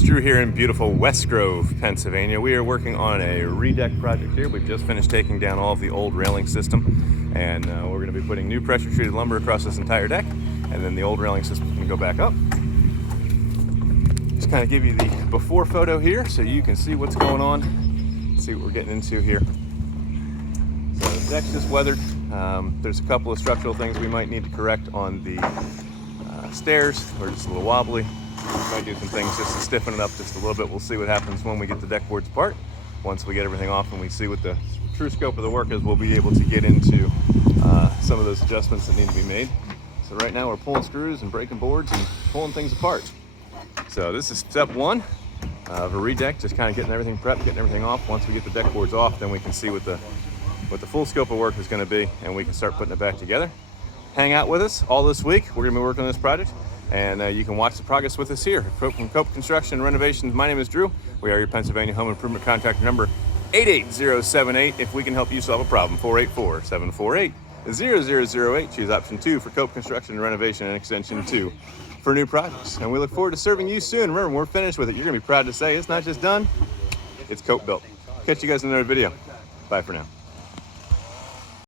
It's Drew here in beautiful West Grove, Pennsylvania. We are working on a redeck project here. We've just finished taking down all of the old railing system, and we're going to be putting new pressure treated lumber across this entire deck, and then the old railing system is going to go back up. Just kind of give you the before photo here so you can see what's going on, see what we're getting into here. So the deck's just weathered. There's a couple of structural things we might need to correct on the stairs. We're just a little wobbly. Might do some things just to stiffen it up just a little bit. We'll see what happens when we get the deck boards apart. Once we get everything off and we see what the true scope of the work is, we'll be able to get into some of those adjustments that need to be made. So right now we're pulling screws and breaking boards and pulling things apart. So this is step one of a redeck, just kind of getting everything prepped, getting everything off. Once we get the deck boards off, then we can see what the full scope of work is going to be, and we can start putting it back together. Hang out with us all this week. We're going to be working on this project, and you can watch the progress with us here from 𝗗𝘁'𝘀 Construction and Renovations. My name is Drew. We are your Pennsylvania home improvement contractor number 88078. If we can help you solve a problem, 484-748-0008. Choose option 2 for 𝗗𝘁 Construction and Renovation, and extension 2 for new projects. And we look forward to serving you soon. Remember, when we're finished with it, you're going to be proud to say it's not just done, it's 𝗗𝘁 built. Catch you guys in another video. Bye for now.